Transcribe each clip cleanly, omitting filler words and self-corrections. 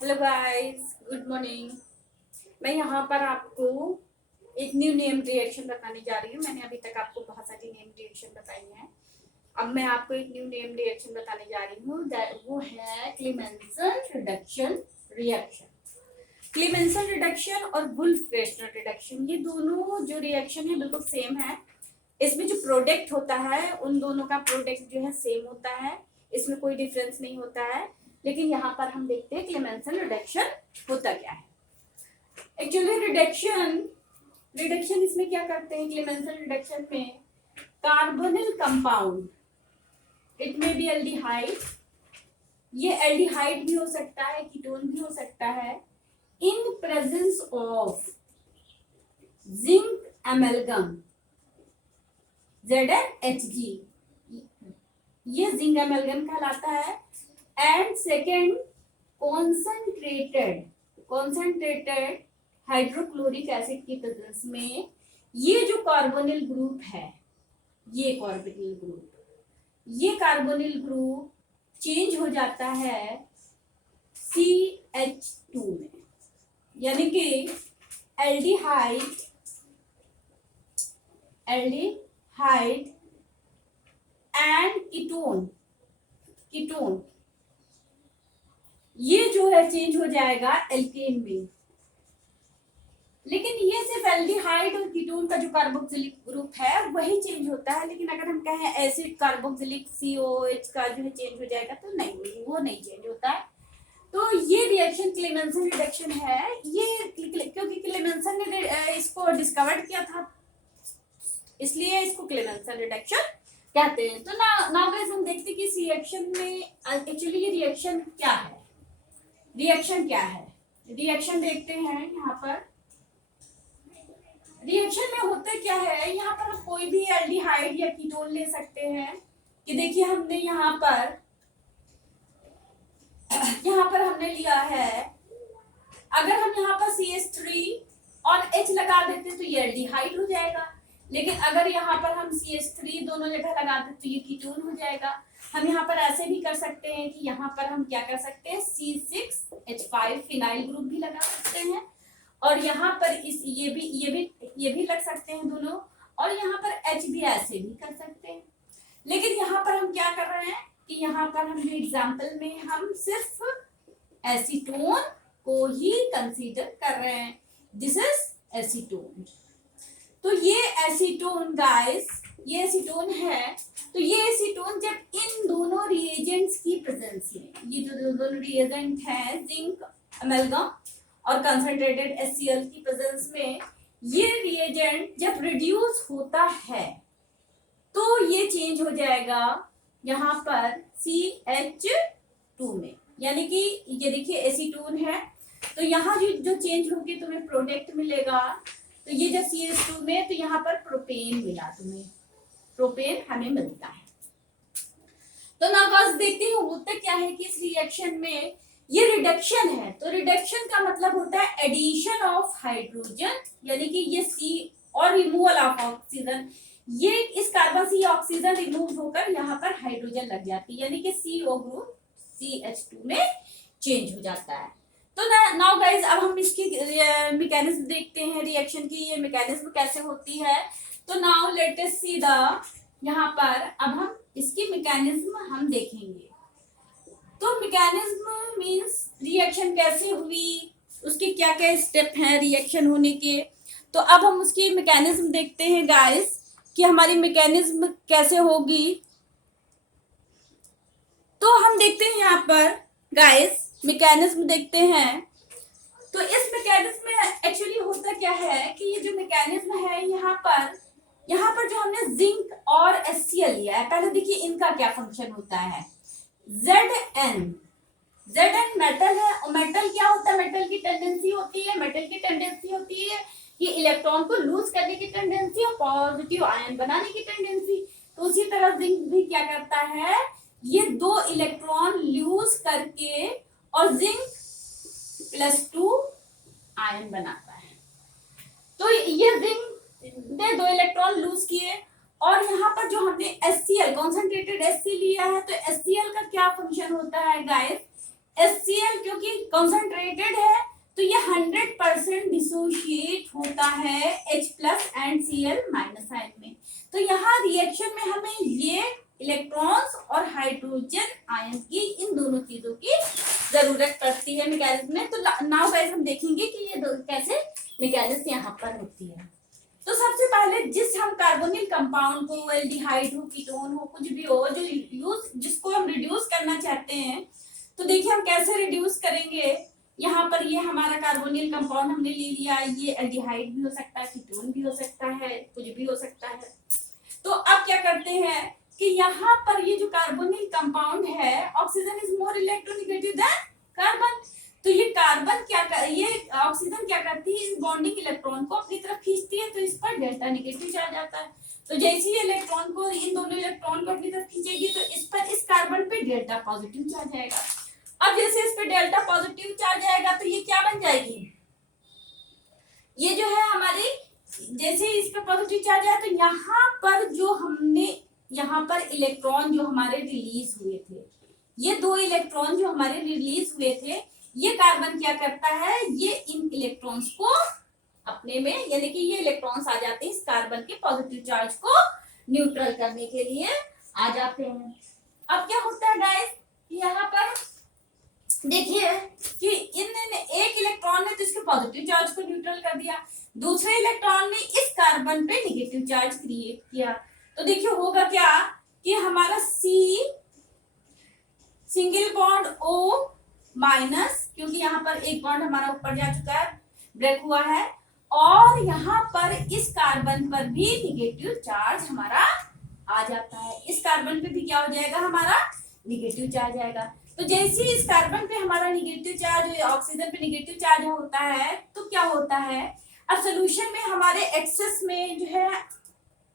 Hello guys, good morning. मैं यहाँ पर आपको एक न्यू नेम रिएक्शन बताने जा रही हूँ। मैंने अभी तक आपको बहुत सारी नेम रिएक्शन बताई हैं। अब मैं आपको एक न्यू नेम रिएक्शन बताने जा रही हूँ। वो है Clemmensen reduction reaction. Clemmensen reduction और वुल्फ रेशनल रिडक्शन, ये दोनों जो रिएक्शन है बिल्कुल सेम है। इसमें जो प्रोडक्ट होता है उन दोनों का प्रोडक्ट जो है सेम होता है, इसमें कोई डिफरेंस नहीं होता है। लेकिन यहाँ पर हम देखते हैं क्लेमेंसन रिडक्शन होता क्या है। एक्चुअली रिडक्शन रिडक्शन इसमें क्या करते हैं, क्लेमेंसन रिडक्शन में कार्बोनिल कंपाउंड, इट में बी एल्डिहाइड, ये एल्डिहाइड भी हो सकता है, कीटोन भी हो सकता है, in presence of zinc amalgam ZnHg, ये जिंक एमलगम कहलाता है। And second concentrated hydrochloric acid की प्रेजेंस में ये जो कार्बोनिल ग्रुप है, ये कार्बोनिल ग्रुप चेंज हो जाता है CH2 में, यानी कि एल्डिहाइड एंड कीटोन ये जो है चेंज हो जाएगा एल्केन में। लेकिन ये सिर्फ एल्डिहाइड और कीटोन का जो कार्बोक्सिलिक ग्रुप है वही चेंज होता है। लेकिन अगर हम कहें एसिड कार्बोक्सिलिक COH का जो है चेंज हो जाएगा, तो नहीं, वो नहीं चेंज होता है। तो ये रिएक्शन क्लेमेंसन रिडक्शन है। ये क्योंकि क्लेमेंसन ने इसको डिस्कवर किया था, इसलिए इसको क्लेमेंसन रिडक्शन कहते हैं। तो नाउ गाइस हम देखते हैं कि इस रिएक्शन में एक्चुअली ये रिएक्शन क्या है। रिएक्शन देखते हैं। यहाँ पर रिएक्शन में होता क्या है, यहाँ पर हम कोई भी एल्डिहाइड या कीटोन ले सकते हैं। कि देखिए हमने यहाँ पर हमने लिया है, अगर हम यहाँ पर CH3 और H लगा देते तो ये एल्डिहाइड हो जाएगा। लेकिन अगर यहाँ पर हम CH3 दोनों जगह लगा देते तो ये कीटोन हो जाएगा। हम यहाँ पर ऐसे भी कर सकते हैं कि यहाँ पर हम क्या कर सकते हैं, C6H5 फिनाइल ग्रुप भी लगा सकते हैं, और यहाँ पर इस ये भी लग सकते हैं दोनों, और यहाँ पर H भी ऐसे भी कर सकते हैं। लेकिन यहाँ पर हम क्या कर रहे हैं कि यहाँ पर हम एग्जाम्पल में हम सिर्फ एसीटोन को ही कंसीडर कर रहे हैं। This is acetone. तो ये एसीटोन गाइस, ये एसीटोन है। तो ये एसीटोन जब इन दोनों रिएजेंट्स की प्रेजेंस में, ये जो दोनों रिएजेंट हैं जिंक एमलगम और कंसंट्रेटेड HCl की प्रेजेंस में, ये रिएजेंट जब रिड्यूस होता है तो ये चेंज हो जाएगा यहाँ पर CH2 में। यानी कि ये देखिए एसीटोन है, तो यहाँ जो चेंज होगी तुम्हें प्रोडक्ट मिलेगा। तो ये जब CH2 में, तो यहाँ पर प्रोपेन मिला, तुम्हें प्रोपेन हमें मिलता है। तो ना बस देखते हैं होता क्या है कि इस रिएक्शन में ये रिडक्शन है। तो रिडक्शन का मतलब होता है एडिशन ऑफ हाइड्रोजन, यानी कि ये C और रिमूवल ऑफ ऑक्सीजन। ये इस कार्बन से ऑक्सीजन रिमूव होकर यहाँ पर हाइड्रोजन लग जाती है, यानी कि CO ग्रुप CH2 में चेंज हो जाता है। तो नाउ गाइस अब हम इसकी मैकेनिज्म देखते हैं, रिएक्शन की ये मैकेनिज्म कैसे होती है। तो now let us see the, यहाँ पर अब हम इसकी मैकेनिज्म हम देखेंगे। तो मैकेनिज्म मींस रिएक्शन कैसे हुई, उसके क्या क्या स्टेप हैं रिएक्शन होने के। तो अब हम उसकी मैकेनिज्म देखते हैं गाइस कि हमारी मैकेनिज्म कैसे होगी। तो हम देखते हैं यहाँ पर गाइस मैकेनिज्म देखते हैं। तो इस मैकेनिज्म में एक्चुअली होता क्या है कि ये जो मैकेनिज्म है, यहाँ पर जो हमने जिंक और HCl लिया है, पहले देखिए इनका क्या फंक्शन होता है। Zn मेटल है, और मेटल क्या होता है, मेटल की टेंडेंसी होती है कि इलेक्ट्रॉन को लूज करने की टेंडेंसी और पॉजिटिव आयन बनाने की टेंडेंसी। तो उसी तरह जिंक भी क्या करता है, ये 2 इलेक्ट्रॉन लूज करके और जिंक +2 आयन बनाता है। तो ये जिंक ने 2 इलेक्ट्रॉन लूज किए, और यहाँ पर जो हमने HCl कॉन्सेंट्रेटेड HCl लिया है, तो HCl का क्या फंक्शन होता है गाइस, HCl क्योंकि कॉन्सेंट्रेटेड है तो ये 100% डिसोशिएट होता है H plus and Cl minus ion में। तो यहाँ रिएक्शन में हमें ये इलेक्ट्रॉन्स और हाइड्रोजन आयन की इन दोनों चीजों की जरूरत पड़ती है मैकेनिज्म में। तो नाउ गाइस हम देखेंगे कि ये कैसे मैकेनिज्म यहाँ पर होती है। तो सबसे पहले जिस हम कार्बोनिल कंपाउंड को, एल्डिहाइड हो, कीटोन हो, कुछ भी हो, जो जिसको हम रिड्यूस करना चाहते हैं, तो देखिए हम कैसे रिड्यूस करेंगे। यहाँ पर ये हमारा कार्बोनिल कंपाउंड हमने ले लिया, ये एल्डिहाइड भी हो सकता है, कीटोन भी हो सकता है, कुछ भी हो सकता है। तो अब क्या करते हैं कि यहाँ पर ये जो कार्बोनिल कंपाउंड है, oxygen is more electronegative than carbon. तो ये कार्बन ये ऑक्सीजन क्या करती है, इस बॉन्डिंग इलेक्ट्रॉन को अपनी तरफ खींचती है, तो इस पर डेल्टा नेगेटिव चार्ज आता है। तो जैसे ही इलेक्ट्रॉन को, इन दोनों इलेक्ट्रॉन को अपनी तरफ खींचेगी तो इस पर, इस कार्बन पे डेल्टा पॉजिटिव चार्ज आएगा। अब जैसे इस पे डेल्टा पॉजिटिव चार्ज आएगा तो ये क्या बन जाएगी, ये जो है हमारी, जैसे इस पे पॉजिटिव चार्ज आया तो यहाँ पर जो हमने, यहाँ पर इलेक्ट्रॉन जो हमारे रिलीज हुए थे, ये 2 इलेक्ट्रॉन जो हमारे रिलीज हुए थे, ये कार्बन क्या करता है, ये इन इलेक्ट्रॉन्स को अपने में, यानी कि ये इलेक्ट्रॉन्स आ जाते हैं इस कार्बन के पॉजिटिव चार्ज को न्यूट्रल करने के लिए आ जाते हैं। अब क्या होता है गाइस, यहाँ पर देखिए कि इन एक इलेक्ट्रॉन ने तो इसके पॉजिटिव चार्ज को न्यूट्रल कर दिया, दूसरे इलेक्ट्रॉन ने इस कार्बन पे नेगेटिव चार्ज क्रिएट किया। तो देखिए होगा क्या कि हमारा C single bond O minus, क्योंकि यहाँ पर एक बॉन्ड हमारा ऊपर जा चुका है, ब्रेक हुआ है, और यहाँ पर इस कार्बन पर भी नेगेटिव चार्ज हमारा आ जाता है। इस कार्बन पे भी क्या हो जाएगा, हमारा नेगेटिव चार्ज आएगा। तो जैसे इस कार्बन पे हमारा नेगेटिव चार्ज, ऑक्सीजन पे नेगेटिव चार्ज होता है, तो क्या होता है, अब सोल्यूशन में हमारे एक्सेस में जो है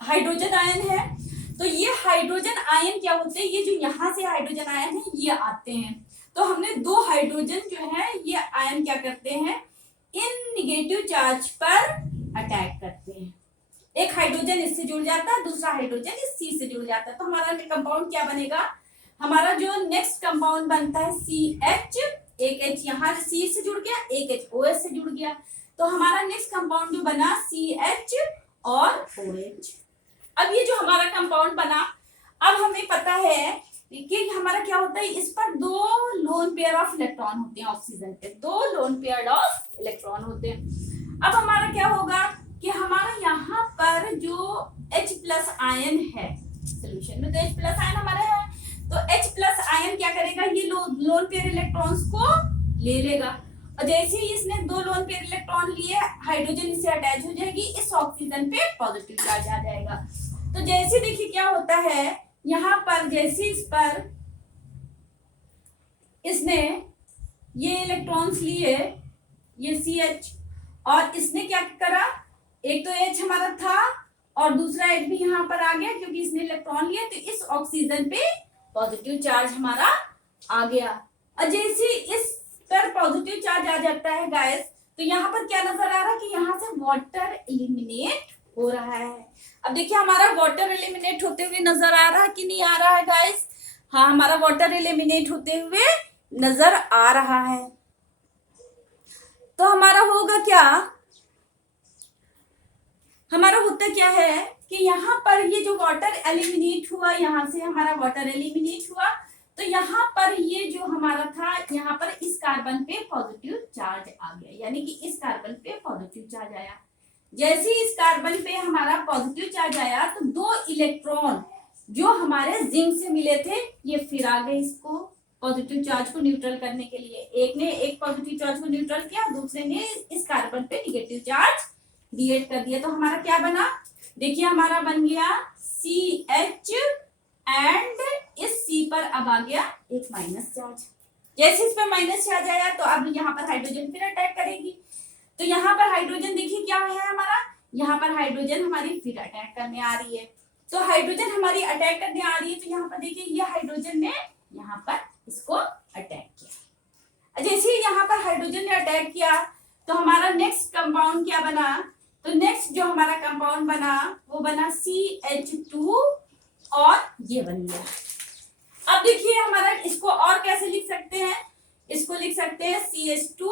हाइड्रोजन आयन है, तो ये हाइड्रोजन आयन क्या होते हैं, ये जो यहाँ से हाइड्रोजन आयन है ये आते हैं, तो हमने 2 हाइड्रोजन जो है ये आयन क्या करते हैं, इन नेगेटिव चार्ज पर अटैक करते हैं। एक हाइड्रोजन इससे जुड़ जाता है, दूसरा हाइड्रोजन इस C से जुड़ जाता है, तो हमारा कंपाउंड क्या बनेगा, हमारा जो नेक्स्ट कंपाउंड बनता है CH, एक H यहाँ C से जुड़ गया, एक H OH से जुड़ गया, तो हमारा नेक्स्ट कंपाउंड जो बना CH और OH। अब ये जो हमारा कंपाउंड बना, अब हमें पता है कि हमारा क्या होता है, इस पर 2 लोन पेयर ऑफ इलेक्ट्रॉन होते हैं, ऑक्सीजन पे 2 लोन पेयर ऑफ इलेक्ट्रॉन होते हैं। अब हमारा क्या होगा कि हमारा यहाँ पर जो H प्लस आयन है, सोल्यूशन में तो H प्लस आयन हमारे है, तो H प्लस आयन क्या करेगा, ये लोन पेयर इलेक्ट्रॉन्स को ले लेगा, और जैसे ही इसने 2 लोन पेयर इलेक्ट्रॉन लिए, हाइड्रोजन इससे अटैच हो जाएगी, इस ऑक्सीजन पे पॉजिटिव चार्ज आ जाएगा। तो जैसे देखिए क्या होता है, यहाँ पर जैसे इस पर इसने ये इलेक्ट्रॉन्स लिए, ये CH, और इसने क्या करा, एक तो H हमारा था और दूसरा H भी यहाँ पर आ गया, क्योंकि इसने इलेक्ट्रॉन लिया, तो इस ऑक्सीजन पे पॉजिटिव चार्ज हमारा आ गया। और जैसे इस पर पॉजिटिव चार्ज आ जाता है गाइस, तो यहाँ पर क्या नजर आ रहा है कि यहाँ से वाटर एलिमिनेट हो रहा है। अब देखिए हमारा वाटर एलिमिनेट होते हुए नजर आ रहा है कि नहीं आ रहा है गाइस, हाँ हमारा वाटर एलिमिनेट होते हुए नजर आ रहा है। तो हमारा होगा क्या, हमारा होता क्या है कि यहाँ पर ये जो वाटर एलिमिनेट हुआ, यहाँ से हमारा वाटर एलिमिनेट हुआ, तो यहाँ पर ये जो हमारा था, यहाँ पर इस कार्बन पे पॉजिटिव चार्ज आ गया, यानी कि इस कार्बन पे पॉजिटिव चार्ज आया। जैसे इस कार्बन पे हमारा पॉजिटिव चार्ज आया, तो 2 इलेक्ट्रॉन जो हमारे जिंक से मिले थे, ये फिर आ गए इसको पॉजिटिव चार्ज को न्यूट्रल करने के लिए। एक ने एक पॉजिटिव चार्ज को न्यूट्रल किया, दूसरे ने इस कार्बन पे नेगेटिव चार्ज क्रिएट कर दिया। तो हमारा क्या बना, देखिए हमारा बन गया CH, एंड इस C पर अब आ गया एक माइनस चार्ज। जैसे इस पर माइनस चार्ज आया, तो अब यहाँ पर हाइड्रोजन फिर अटैक करेगी, तो यहाँ पर हाइड्रोजन देखिए क्या है हमारा, यहाँ पर हाइड्रोजन हमारी फिर अटैक करने आ रही है। तो हाइड्रोजन हमारी अटैक करने आ रही है, तो यहाँ पर देखिए ये हाइड्रोजन ने यहाँ पर इसको अटैक किया। जैसे ही यहाँ पर हाइड्रोजन ने अटैक किया, तो हमारा नेक्स्ट कंपाउंड क्या बना, तो नेक्स्ट जो हमारा कंपाउंड बना वो बना CH2, और ये बन गया। अब देखिए हमारा इसको और कैसे लिख सकते हैं, लिख सकते हैं CH2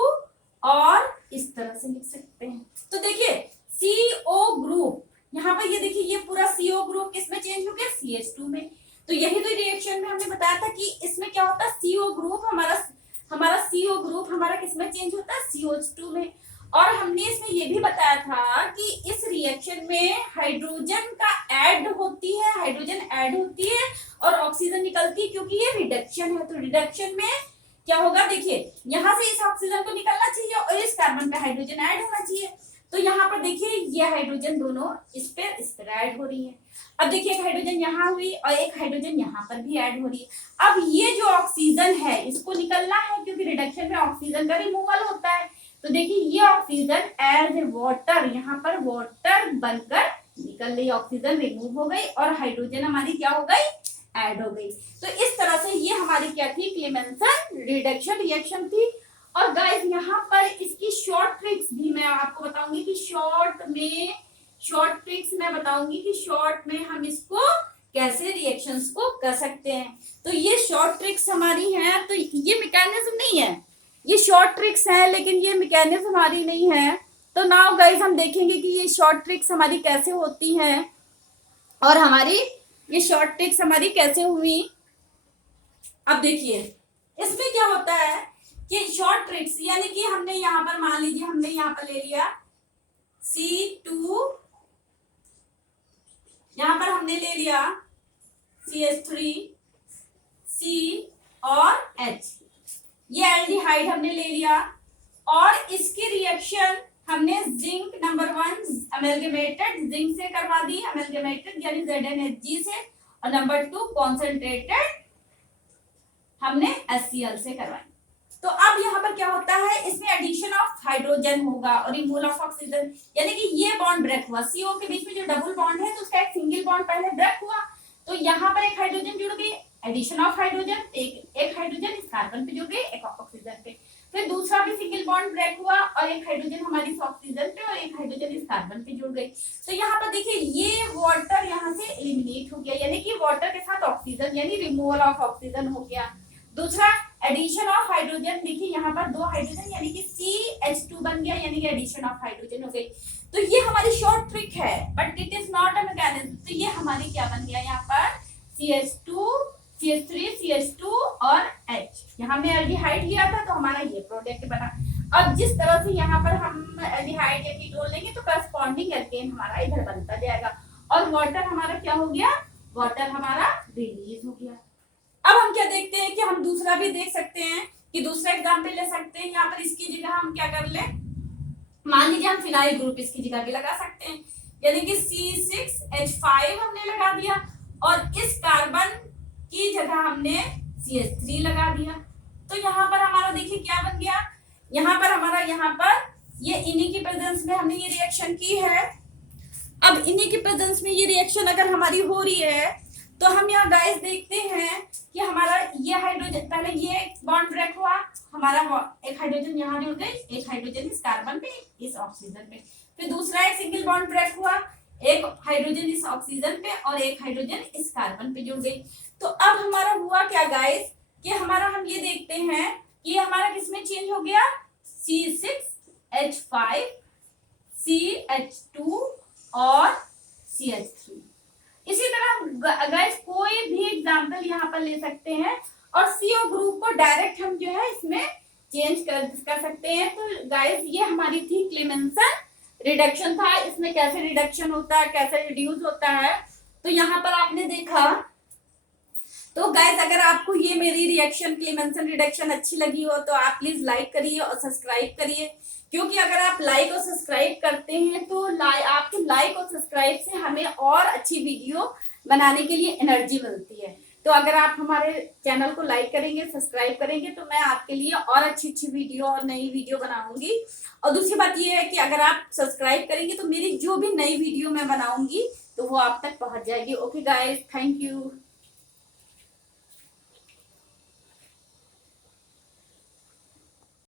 और इस तरह से लिख सकते हैं। तो देखिए CO ग्रुप यहाँ पर, ये देखिए ये पूरा CO ग्रुप किसमें चेंज हो गया, CH2 में। तो यही तो रिएक्शन में हमने बताया था कि इसमें क्या होता है, CO ग्रुप हमारा CO ग्रुप हमारा किसमें चेंज होता है, CH2 में। और हमने इसमें ये भी बताया था कि इस रिएक्शन में हाइड्रोजन ऐड होती है और ऑक्सीजन निकलती है, क्योंकि ये रिडक्शन है। तो रिडक्शन में क्या होगा, देखिए यहाँ से इस ऑक्सीजन को निकलना चाहिए और इस कार्बन पे हाइड्रोजन ऐड होना चाहिए। तो यहाँ पर देखिए ये हाइड्रोजन दोनों इस पर ऐड हो रही है। अब देखिए एक हाइड्रोजन यहाँ हुई और एक हाइड्रोजन यहाँ पर भी ऐड हो रही है। अब ये जो ऑक्सीजन है इसको निकलना है, क्योंकि रिडक्शन में ऑक्सीजन का रिमूवल होता है। तो देखिए ये ऑक्सीजन एज वाटर, यहाँ पर वाटर बनकर निकल रही, ऑक्सीजन रिमूव हो गई और हाइड्रोजन हमारी क्या हो गई, ऐड हो गई। तो इस तरह से ये हमारी क्या थी, क्लेमेंसन रिडक्शन रिएक्शन थी। और गाइस यहाँ पर इसकी शॉर्ट ट्रिक्स भी मैं आपको बताऊंगी कि शॉर्ट में हम इसको कैसे रिएक्शंस को कर सकते हैं। तो ये शॉर्ट ट्रिक्स हमारी हैं। तो ये मैकेनिज्म नहीं है, ये शॉर्ट ट्रिक्स है, लेकिन ये मैकेनिज्म हमारी नहीं है। तो नाउ गाइस हम देखेंगे कि ये शॉर्ट ट्रिक्स हमारी कैसे होती हैं और हमारी ये शॉर्ट ट्रिक्स हमारी कैसे हुई। अब देखिए इसमें क्या होता है कि शॉर्ट ट्रिक्स यानी कि हमने यहाँ पर मान लीजिए हमने यहाँ पर ले लिया C2, यहाँ पर हमने ले लिया CH3, C और H, ये एल्डिहाइड हमने ले लिया और इसकी रिएक्शन हमने जिंक नंबर 1 अमेलगमेटेड जिंक से करवा दी, अमेलगमेटेड यानी ZnHg से, और नंबर 2 कॉन्सेंट्रेटेड हमने HCl से करवाई। तो अब यहाँ पर क्या होता है, इसमें एडिशन ऑफ हाइड्रोजन होगा और रिमूवल ऑफ ऑक्सीजन, यानी कि ये बॉन्ड ब्रेक हुआ, CO के बीच में जो डबल बॉन्ड है तो उसका एक सिंगल बॉन्ड पहले ब्रेक हुआ, तो यहाँ पर एक हाइड्रोजन जुड़ गई, एडिशन ऑफ हाइड्रोजन, एक हाइड्रोजन इस कार्बन पे जुड़ गई, एक ऑक्सीजन पे। फिर दूसरा भी सिंगल बॉन्ड ब्रेक हुआ और एक हाइड्रोजन हमारी इस ऑक्सीजन पे और एक हाइड्रोजन इस कार्बन पे जुड़ गई। तो यहाँ पर देखिए ये वाटर यहाँ से एलिमिनेट हो गया, यानी कि वाटर के साथ ऑक्सीजन यानी रिमूवल ऑफ ऑक्सीजन हो गया। दूसरा एडिशन ऑफ हाइड्रोजन, देखिए यहाँ पर 2 हाइड्रोजन यानी कि CH2 बन गया, यानी कि एडिशन ऑफ हाइड्रोजन हो गई। तो ये हमारी शॉर्ट ट्रिक है, but it is not a mechanism. तो ये हमारी क्या बन गया, यहाँ पर CH2, CH3, CH2 और H, यहाँ हमने एल्डिहाइड लिया था तो हमारा ये प्रोडक्ट बना। अब जिस तरह से यहाँ पर हम एल्डिहाइड या कीटोन लेंगे तो करस्पॉन्डिंग एल्केन हमारा इधर बनता जाएगा और वाटर हमारा क्या हो गया, वाटर हमारा रिलीज हो गया। अब हम क्या देखते हैं कि हम दूसरा भी देख सकते हैं कि दूसरा एग्जाम्पल ले सकते हैं। यहाँ पर इसकी जगह हम क्या कर ले, मान लीजिए हम फिनाइल ग्रुप इसकी जगह भी लगा सकते हैं, यानी कि C6H5 हमने लगा दिया और इस कार्बन की जगह हमने CH3 लगा दिया। तो यहाँ पर हमारा देखिए क्या बन गया, यहाँ पर हमारा यहाँ पर ये इन्हीं की प्रेजेंस में हमने ये रिएक्शन की है। अब इन्हीं के प्रेजेंस में ये रिएक्शन अगर हमारी हो रही है तो हम यहाँ गाइस देखते हैं कि हमारा ये हाइड्रोजन, पहले ये बॉन्ड ब्रेक हुआ, हमारा एक हाइड्रोजन यहाँ जुड़ गई, एक हाइड्रोजन इस कार्बन पे इस ऑक्सीजन पे, फिर दूसरा एक सिंगल बॉन्ड ब्रेक हुआ, एक हाइड्रोजन इस ऑक्सीजन पे और एक हाइड्रोजन इस कार्बन पे जुड़ गई। तो अब हमारा हुआ क्या गाइस कि हमारा हम ये देखते हैं कि हमारा किसमें चेंज हो गया, C6H5, CH2 और CH3। इसी तरह गाइस कोई भी एग्जांपल यहाँ पर ले सकते हैं और CO ग्रुप को डायरेक्ट हम जो है इसमें चेंज कर सकते हैं। तो गाइस ये हमारी थी क्लेमेंसन रिडक्शन था, इसमें कैसे रिडक्शन होता है, कैसे रिड्यूस होता है, तो यहाँ पर आपने देखा। तो गाइस अगर आपको ये मेरी रिएक्शन क्लेमेंसन रिडक्शन अच्छी लगी हो तो आप प्लीज लाइक करिए और सब्सक्राइब करिए, क्योंकि अगर आप लाइक और सब्सक्राइब करते हैं तो आपके लाइक और सब्सक्राइब से हमें और अच्छी वीडियो बनाने के लिए एनर्जी मिलती है। तो अगर आप हमारे चैनल को लाइक करेंगे, सब्सक्राइब करेंगे तो मैं आपके लिए और अच्छी वीडियो और नई वीडियो बनाऊंगी। और दूसरी बात ये है कि अगर आप सब्सक्राइब करेंगे तो मेरी जो भी नई वीडियो मैं बनाऊंगी तो वो आप तक पहुंच जाएगी। Okay guys, thank you.